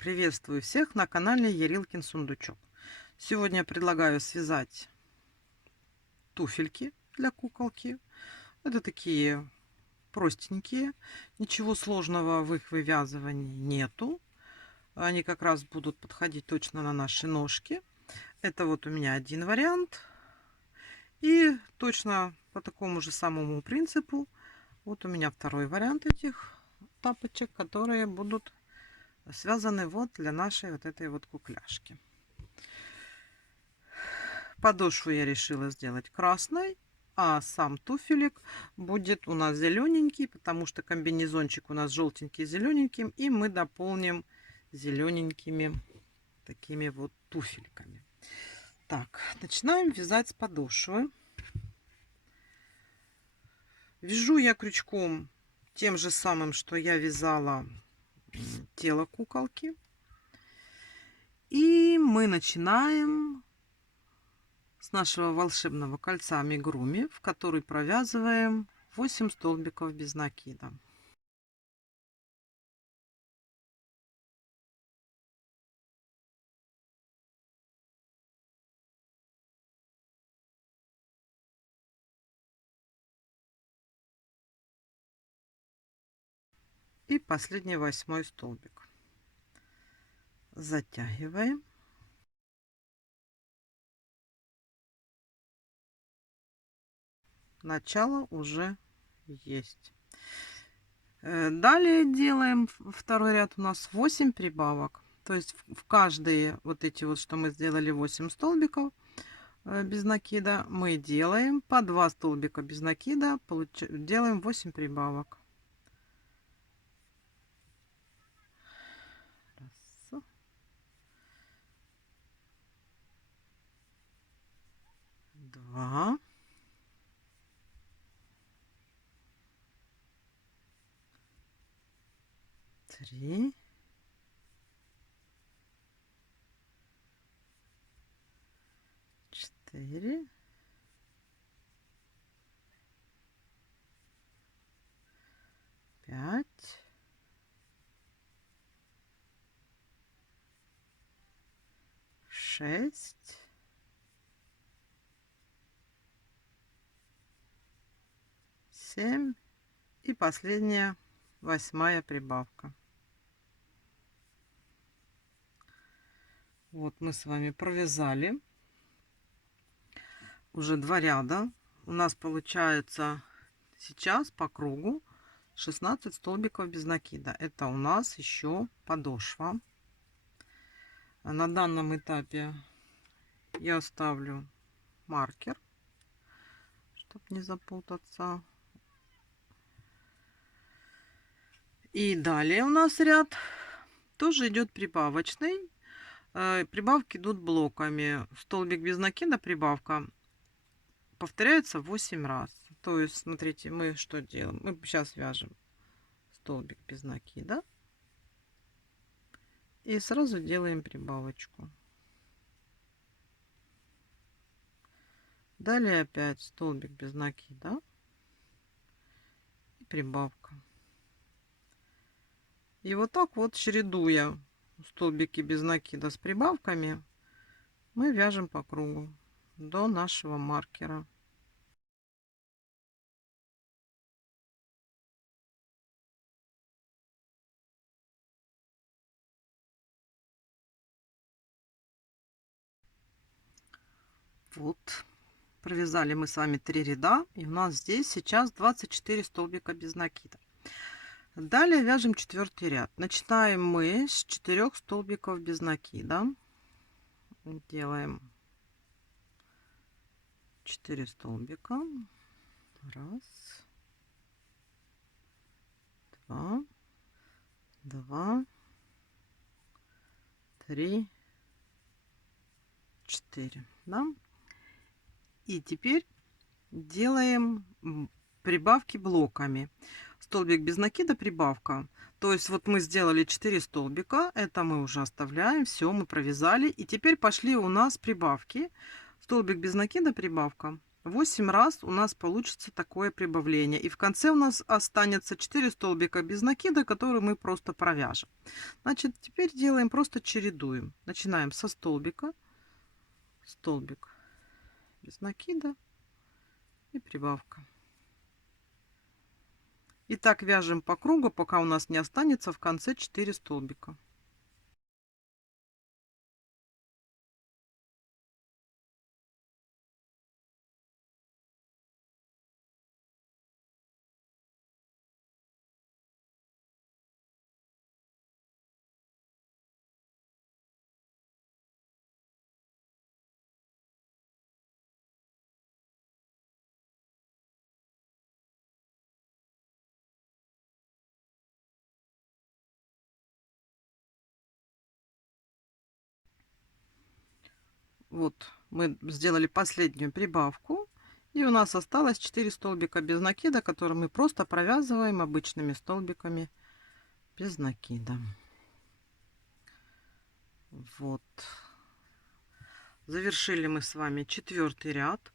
Приветствую всех на канале Ярилкин Сундучок. Сегодня я предлагаю связать туфельки для куколки. Это такие простенькие, ничего сложного в их вывязывании нету. Они как раз будут подходить точно на наши ножки. Это вот у меня один вариант. И точно по такому же самому принципу вот у меня второй вариант этих тапочек, которые будут связаны вот для нашей вот этой вот кукляшки. Подошву я решила сделать красной, а сам туфелек будет у нас зелененький, потому что комбинезончик у нас желтенький зелененьким, и мы дополним зелененькими такими вот туфельками. Так, начинаем вязать с подошвы. Вяжу я крючком тем же самым, что я вязала тело куколки. И мы начинаем с нашего волшебного кольца амигуруми, в который провязываем 8 столбиков без накида. И последний 8 столбик. Затягиваем. Начало уже есть. Далее делаем второй ряд, у нас 8 прибавок. То есть в каждые вот эти вот, что мы сделали 8 столбиков без накида, мы делаем по 2 столбика без накида, делаем 8 прибавок. Раз. 2. 3. 4. 5. 6. 7. И последняя 8 прибавка. Вот мы с вами провязали уже 2 ряда. У нас получается сейчас по кругу 16 столбиков без накида. Это у нас еще подошва. На данном этапе я ставлю маркер, чтобы не запутаться. И далее у нас ряд тоже идет прибавочный. Прибавки идут блоками. Столбик без накида, прибавка повторяется 8 раз. То есть, смотрите, мы что делаем? Мы сейчас вяжем столбик без накида и сразу делаем прибавочку. Далее опять столбик без накида и прибавка. И вот так вот, чередуя столбики без накида с прибавками, мы вяжем по кругу до нашего маркера. Вот, провязали мы с вами 3 ряда, и у нас здесь сейчас 24 столбика без накида. Далее вяжем 4 ряд. Начинаем мы с 4 столбиков без накида. Делаем 4 столбика. Раз, два, 2, 3, 4. Да? И теперь делаем прибавки блоками. Столбик без накида, прибавка. То есть вот мы сделали 4 столбика, это мы уже оставляем, все, мы провязали. И теперь пошли у нас прибавки. Столбик без накида, прибавка. 8 раз у нас получится такое прибавление. И в конце у нас останется 4 столбика без накида, которые мы просто провяжем. Значит, теперь делаем, просто чередуем. Начинаем со столбика. Столбик без накида и прибавка. И так вяжем по кругу, пока у нас не останется в конце 4 столбика. Вот мы сделали последнюю прибавку. И у нас осталось 4 столбика без накида, которые мы просто провязываем обычными столбиками без накида. Вот. Завершили мы с вами 4-й ряд.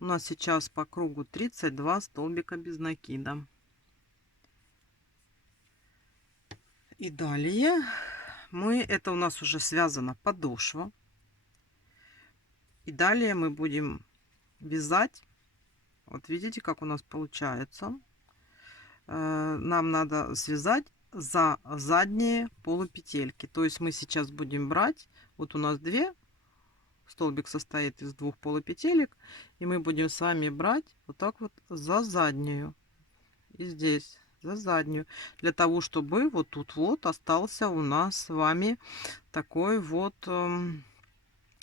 У нас сейчас по кругу 32 столбика без накида. И далее это у нас уже связана подошва. И далее мы будем вязать. Вот видите, как у нас получается. Нам надо связать за задние полупетельки. То есть мы сейчас будем брать, вот у нас 2, столбик состоит из 2 полупетелек, и мы будем с вами брать вот так вот за заднюю. И здесь за заднюю, для того чтобы вот тут вот остался у нас с вами такой вот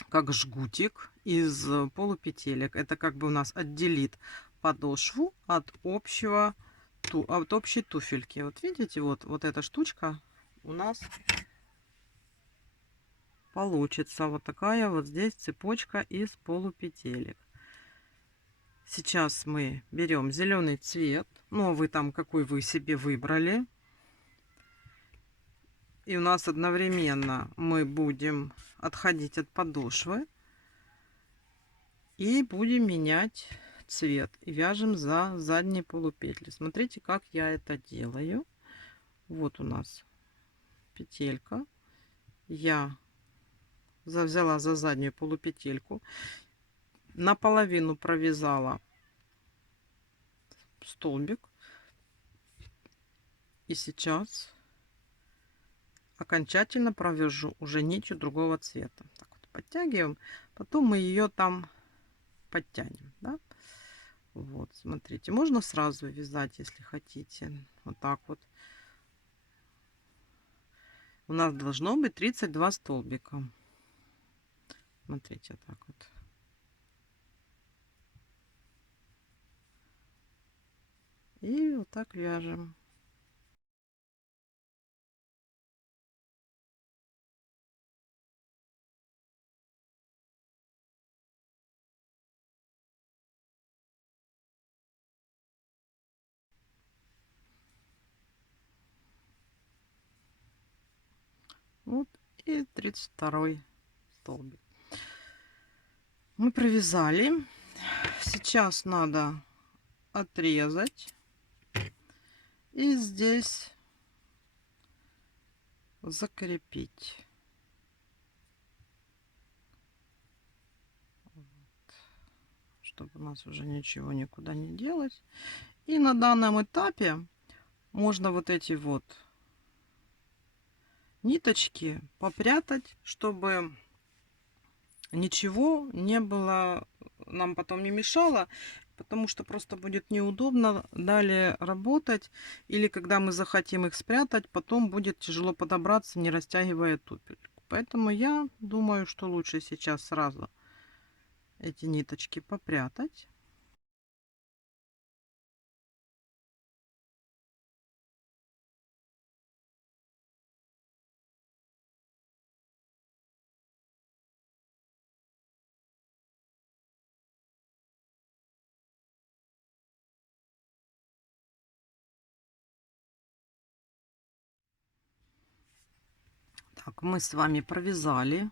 как жгутик из полупетелек. Это как бы у нас отделит подошву от общей туфельки. Вот видите, вот эта штучка у нас получится вот такая вот здесь цепочка из полупетелек. Сейчас мы берем зеленый цвет, ну вы там какой вы себе выбрали. И у нас одновременно мы будем отходить от подошвы и будем менять цвет. И вяжем за задние полупетли. Смотрите, как я это делаю. Вот у нас петелька. Я взяла за заднюю полупетельку. Наполовину провязала столбик. И сейчас окончательно провяжу уже нитью другого цвета. Так вот, подтягиваем. Потом мы ее там подтянем. Да? Вот, смотрите. Можно сразу вязать, если хотите. Вот так вот. У нас должно быть 32 столбика. Смотрите, так вот. И вот так вяжем. Вот и 32 столбик. Мы провязали. Сейчас надо отрезать. И здесь закрепить. Чтобы у нас уже ничего никуда не делать. И на данном этапе можно вот эти вот ниточки попрятать, чтобы ничего не было, нам потом не мешало, потому что просто будет неудобно далее работать, или когда мы захотим их спрятать, потом будет тяжело подобраться, не растягивая туфельку. Поэтому я думаю, что лучше сейчас сразу эти ниточки попрятать. Так, мы с вами провязали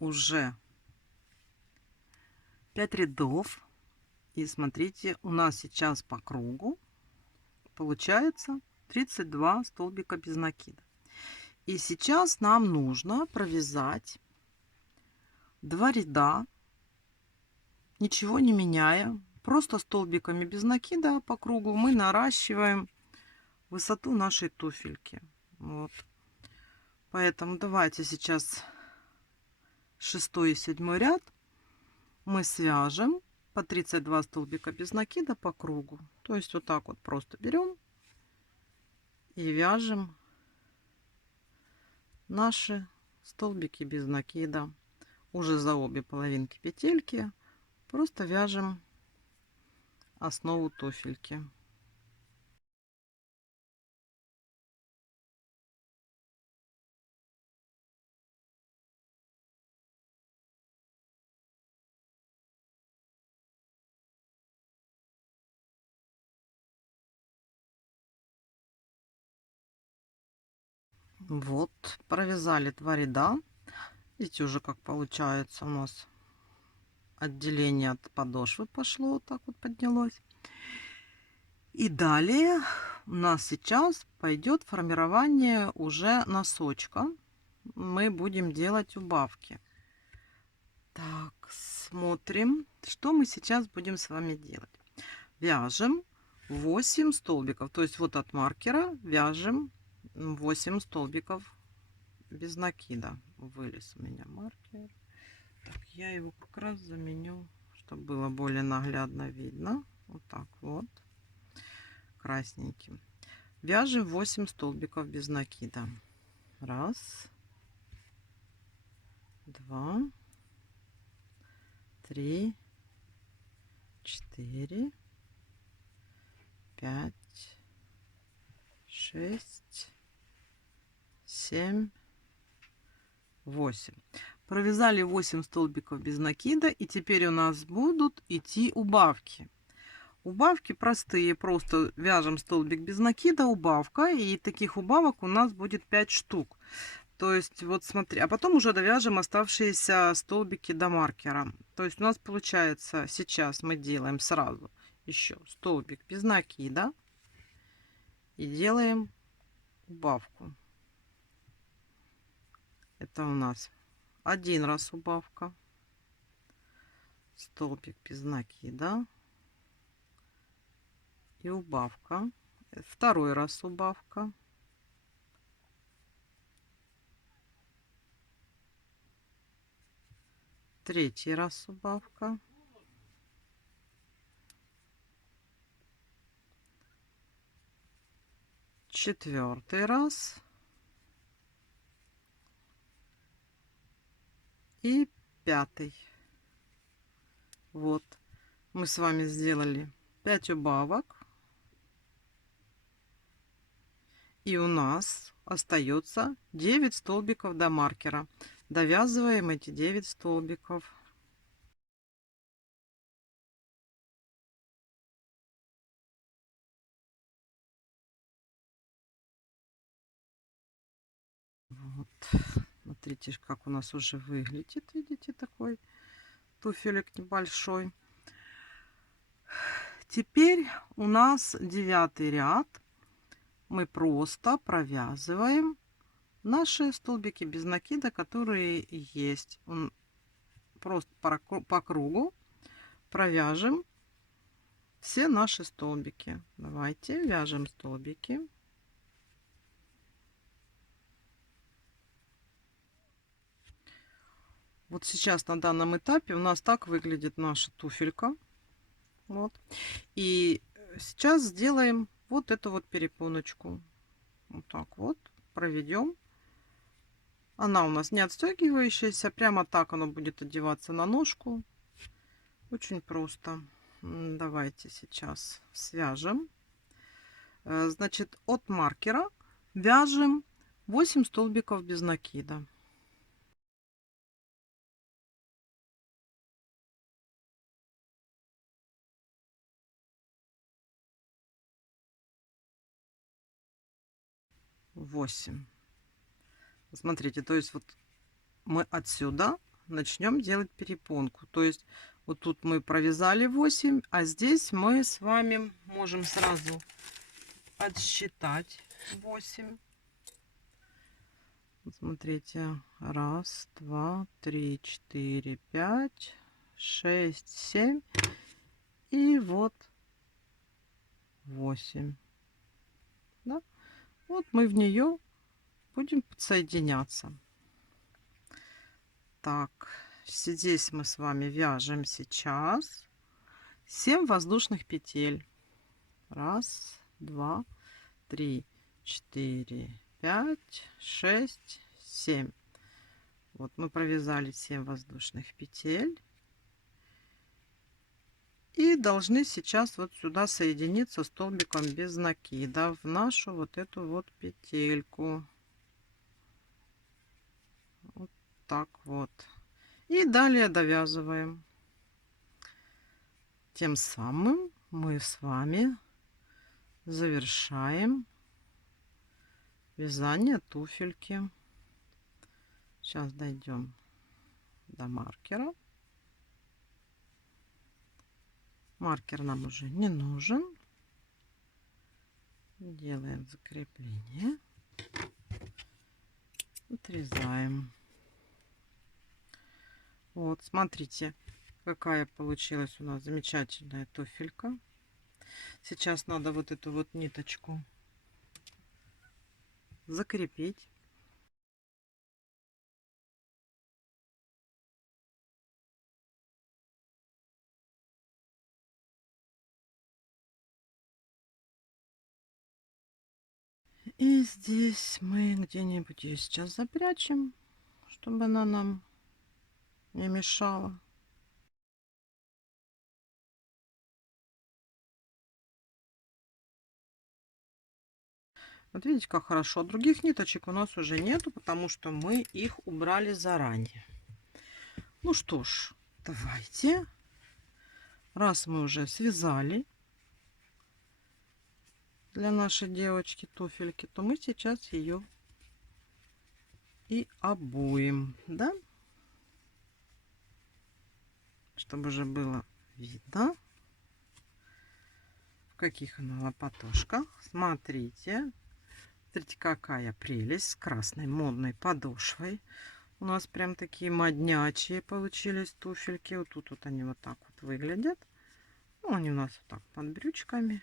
уже 5 рядов. И смотрите, у нас сейчас по кругу получается 32 столбика без накида. И сейчас нам нужно провязать 2 ряда, ничего не меняя, просто столбиками без накида по кругу мы наращиваем высоту нашей туфельки. Вот. Поэтому давайте сейчас 6 и 7 ряд мы свяжем по 32 столбика без накида по кругу. То есть вот так вот просто берем и вяжем наши столбики без накида. Уже за обе половинки петельки просто вяжем основу туфельки. Вот, провязали 2 ряда. Видите, уже как получается у нас отделение от подошвы пошло, вот так вот поднялось. И далее у нас сейчас пойдет формирование уже носочка. Мы будем делать убавки. Так, смотрим, что мы сейчас будем с вами делать. Вяжем 8 столбиков, то есть вот от маркера вяжем 8 столбиков без накида. Вылез у меня маркер. Так, я его как раз заменю, чтобы было более наглядно видно. Вот так вот, красненьким. Вяжем 8 столбиков без накида. Раз, два, три, 4, 5, 6, 7, 8. Провязали 8 столбиков без накида, и теперь у нас будут идти убавки. Убавки простые, просто вяжем столбик без накида, убавка, и таких убавок у нас будет 5 штук. То есть вот смотри, а потом уже довяжем оставшиеся столбики до маркера. То есть у нас получается, сейчас мы делаем сразу еще столбик без накида и делаем убавку. Это у нас один раз убавка, столбик без накида и убавка, второй раз убавка, третий раз убавка, четвертый раз и пятый. Вот мы с вами сделали 5 убавок, и у нас остается 9 столбиков до маркера. Довязываем эти 9 столбиков. Вот. Смотрите, как у нас уже выглядит. Видите, такой туфелек небольшой. Теперь у нас 9 ряд. Мы просто провязываем наши столбики без накида, которые есть. Просто по кругу провяжем все наши столбики. Давайте вяжем столбики. Вот сейчас на данном этапе у нас так выглядит наша туфелька. Вот. И сейчас сделаем вот эту вот перепоночку. Вот так вот проведем. Она у нас не отстегивающаяся, прямо так оно будет одеваться на ножку. Очень просто. Давайте сейчас свяжем. Значит, от маркера вяжем 8 столбиков без накида. Восемь. Смотрите, то есть вот мы отсюда начнем делать перепонку. То есть Вот тут мы провязали 8, а здесь мы с вами можем сразу отсчитать 8. Смотрите, 1, 2, 3, 4, 5, 6, 7 и вот 8. Да? Вот мы в нее будем подсоединяться. Так, здесь мы с вами вяжем сейчас 7 воздушных петель. 1, 2, 3, 4, 5, 6, 7. Вот мы провязали 7 воздушных петель. И должны сейчас вот сюда соединиться столбиком без накида в нашу вот эту вот петельку. Вот так вот. И далее довязываем. Тем самым мы с вами завершаем вязание туфельки. Сейчас дойдем до маркера. Маркер нам уже не нужен. Делаем закрепление. Отрезаем. Вот, смотрите, какая получилась у нас замечательная туфелька. Сейчас надо вот эту вот ниточку закрепить. И здесь мы где-нибудь ее сейчас запрячем, чтобы она нам не мешала. Вот видите, как хорошо. Других ниточек у нас уже нету, потому что мы их убрали заранее. Ну что ж, давайте. Раз мы уже связали для нашей девочки туфельки, то мы сейчас ее и обуем, да? Чтобы же было видно, в каких она лопатошках. Смотрите. Смотрите, какая прелесть с красной модной подошвой. У нас прям такие моднячие получились туфельки. Вот тут вот они вот так вот выглядят. Ну, они у нас вот так под брючками.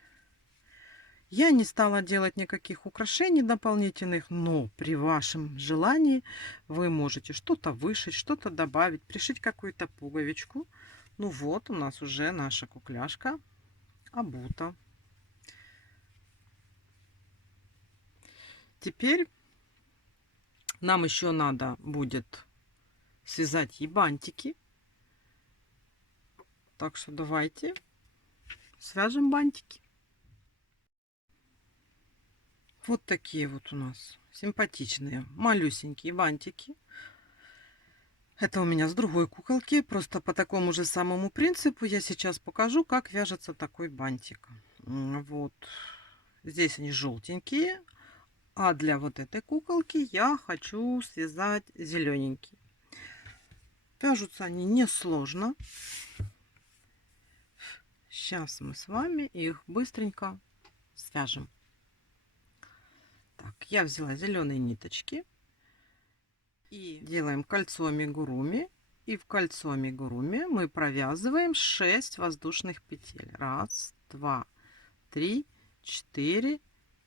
Я не стала делать никаких украшений дополнительных, но при вашем желании вы можете что-то вышить, что-то добавить, пришить какую-то пуговичку. Ну вот, у нас уже наша кукляшка обута. Теперь нам еще надо будет связать ей бантики. Так что давайте свяжем бантики. Вот такие вот у нас симпатичные малюсенькие бантики. Это у меня с другой куколки. Просто по такому же самому принципу я сейчас покажу, как вяжется такой бантик. Вот. Здесь они желтенькие. А для вот этой куколки я хочу связать зелененький. Вяжутся они несложно. Сейчас мы с вами их быстренько свяжем. Так, я взяла зеленые ниточки. И делаем кольцо амигуруми. И в кольцо амигуруми мы провязываем 6 воздушных петель. 1, 2, 3, 4,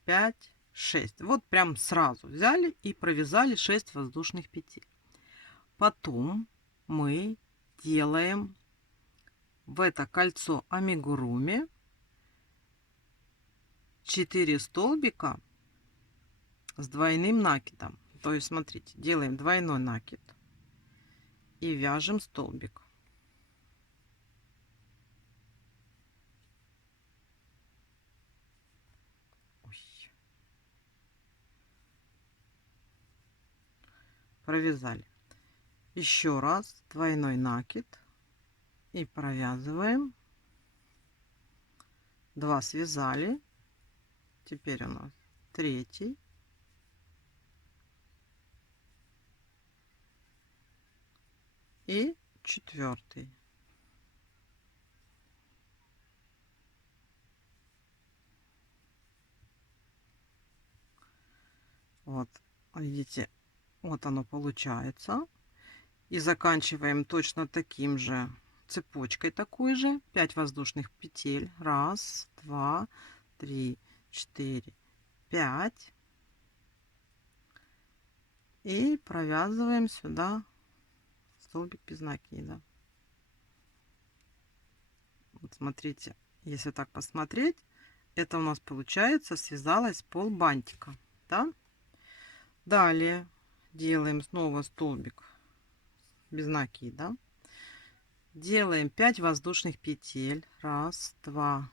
5, 6. Вот прям сразу взяли и провязали 6 воздушных петель. Потом мы делаем в это кольцо амигуруми 4 столбика с двойным накидом. То есть, смотрите, делаем двойной накид и вяжем столбик. Ой. Провязали. Еще раз двойной накид и провязываем. 2 связали. Теперь у нас третий. И четвертый. Вот, видите, вот оно получается. И заканчиваем точно таким же цепочкой такой же. 5 воздушных петель. Раз, два, три, четыре, 5. И провязываем сюда столбик без накида. Вот смотрите, если так посмотреть, это у нас получается связалась пол бантика, да? Далее делаем снова столбик без накида. Делаем 5 воздушных петель. Раз, два,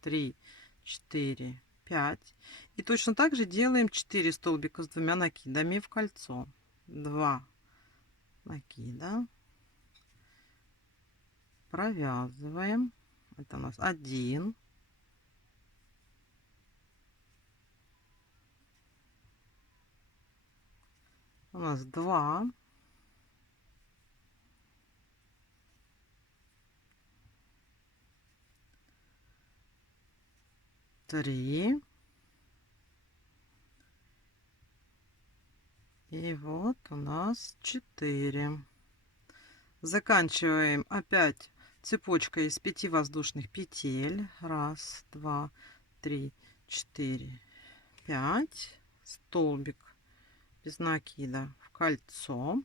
три, четыре, 5. И точно так же делаем 4 столбика с двумя накидами в кольцо. 2 накида. Провязываем. Это у нас 1. У нас 2. 3. И вот у нас 4. Заканчиваем опять цепочкой из 5 воздушных петель. Раз, два, три, четыре, 5. Столбик без накида в кольцо.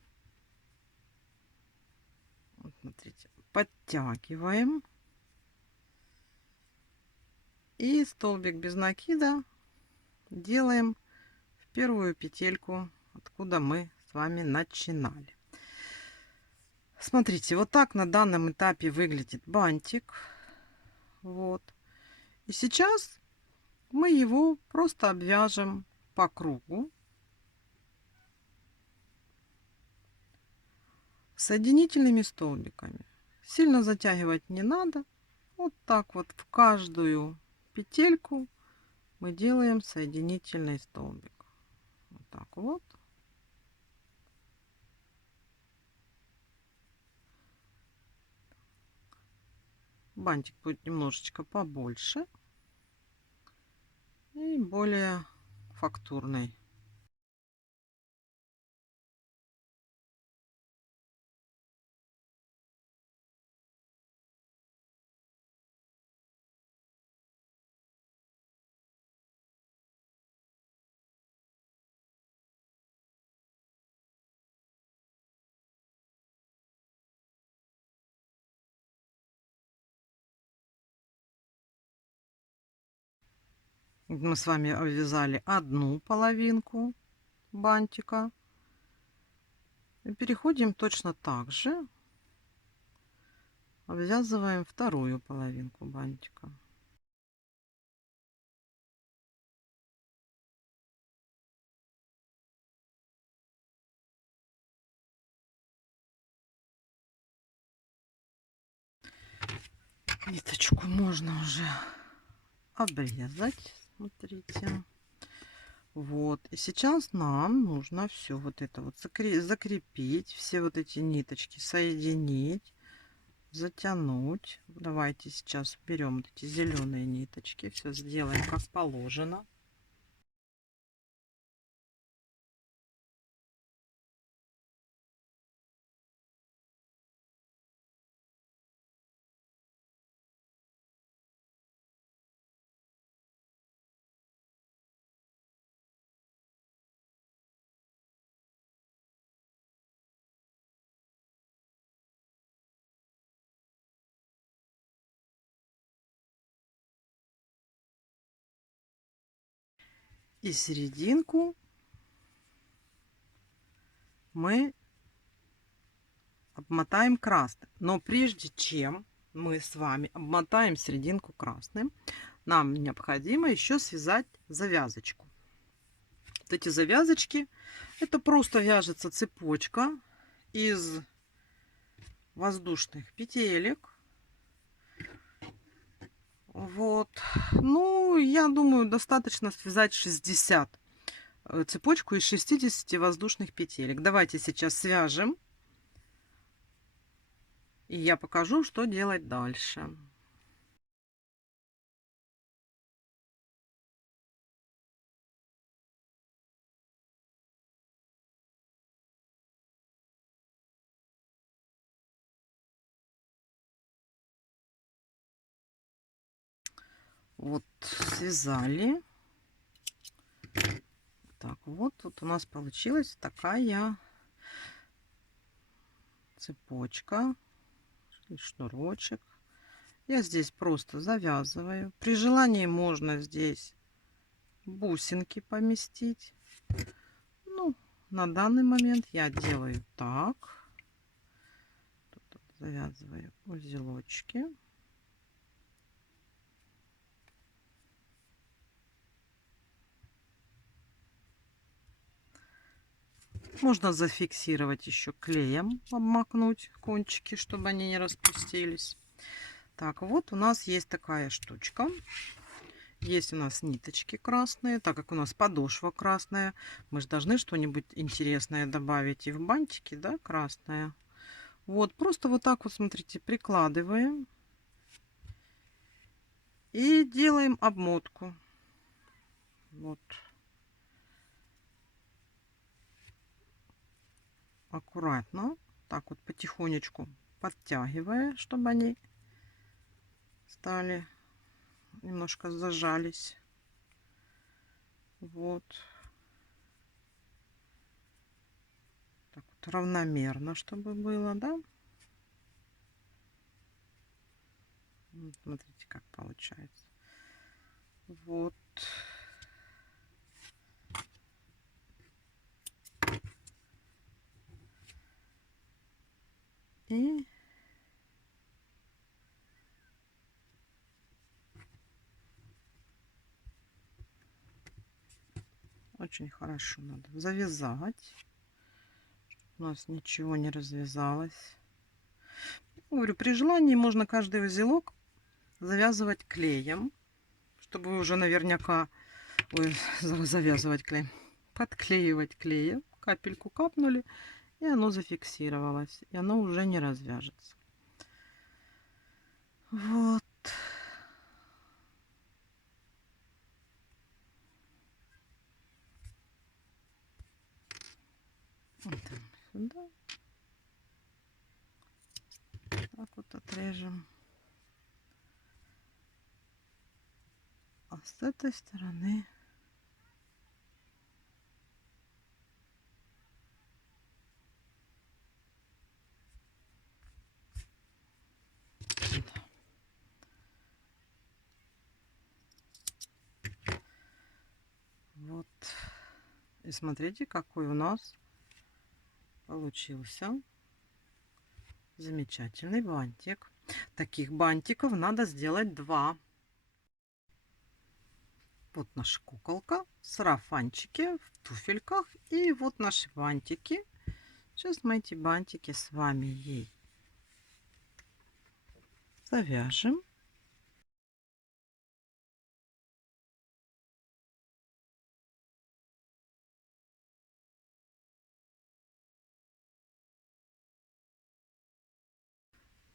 Вот, смотрите, подтягиваем. И столбик без накида делаем в первую петельку, откуда мы с вами начинали. Смотрите, вот так на данном этапе выглядит бантик. Вот. И сейчас мы его просто обвяжем по кругу соединительными столбиками. Сильно затягивать не надо. Вот так вот в каждую петельку мы делаем соединительный столбик. Вот так вот. Бантик будет немножечко побольше и более фактурный. Мы с вами обвязали одну половинку бантика. И переходим точно так же. Обвязываем вторую половинку бантика. Ниточку можно уже обрезать. Смотрите. Вот. И сейчас нам нужно все вот это вот закрепить. Все вот эти ниточки соединить. Затянуть. Давайте сейчас берем вот эти зеленые ниточки. Все сделаем как положено. И серединку мы обмотаем красным. Но прежде чем мы с вами обмотаем серединку красным, нам необходимо еще связать завязочку. Вот эти завязочки, это просто вяжется цепочка из воздушных петелек. Вот. Ну, я думаю, достаточно связать 60 цепочку из 60 воздушных петелек. Давайте сейчас свяжем. И я покажу, что делать дальше. Вот, связали. Так, вот тут у нас получилась такая цепочка и шнурочек. Я здесь просто завязываю. При желании можно здесь бусинки поместить. Ну, на данный момент я делаю так. Тут завязываю узелочки. Можно зафиксировать еще клеем, обмакнуть кончики, чтобы они не распустились. Так, вот у нас есть такая штучка. Есть у нас ниточки красные. Так как у нас подошва красная, мы же должны что-нибудь интересное добавить и в бантики, да, красное. Вот, просто вот так вот, смотрите, прикладываем. И делаем обмотку. Вот. Аккуратно. Так вот потихонечку подтягивая, чтобы они стали немножко зажались. Вот. Так вот равномерно, чтобы было, да? Вот, смотрите, как получается. Вот. И очень хорошо надо завязать. У нас ничего не развязалось. Говорю, при желании можно каждый узелок завязывать клеем, чтобы вы уже наверняка завязывать клеем, подклеивать клеем, капельку капнули, и оно зафиксировалось, и оно уже не развяжется. Вот. Вот сюда. Так вот отрежем. А с этой стороны вот. И смотрите, какой у нас получился замечательный бантик. Таких бантиков надо сделать 2. Вот наша куколка, сарафанчики в туфельках. И вот наши бантики. Сейчас мы эти бантики с вами ей завяжем.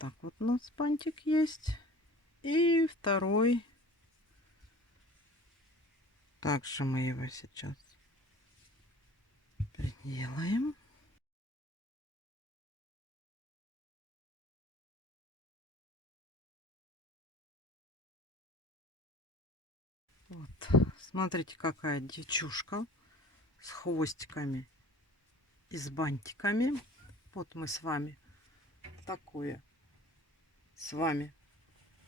Так вот у нас бантик есть. И второй. Также мы его сейчас приделаем. Вот. Смотрите, какая девчушка с хвостиками и с бантиками. Вот мы с вами такое с вами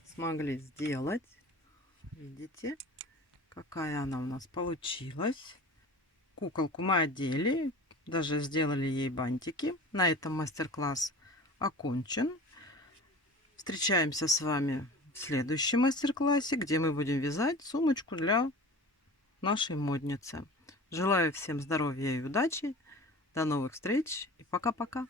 смогли сделать. Видите, какая она у нас получилась. Куколку мы одели, даже сделали ей бантики. На этом мастер-класс окончен. Встречаемся с вами в следующем мастер-классе, где мы будем вязать сумочку для нашей модницы. Желаю всем здоровья и удачи. До новых встреч и пока-пока.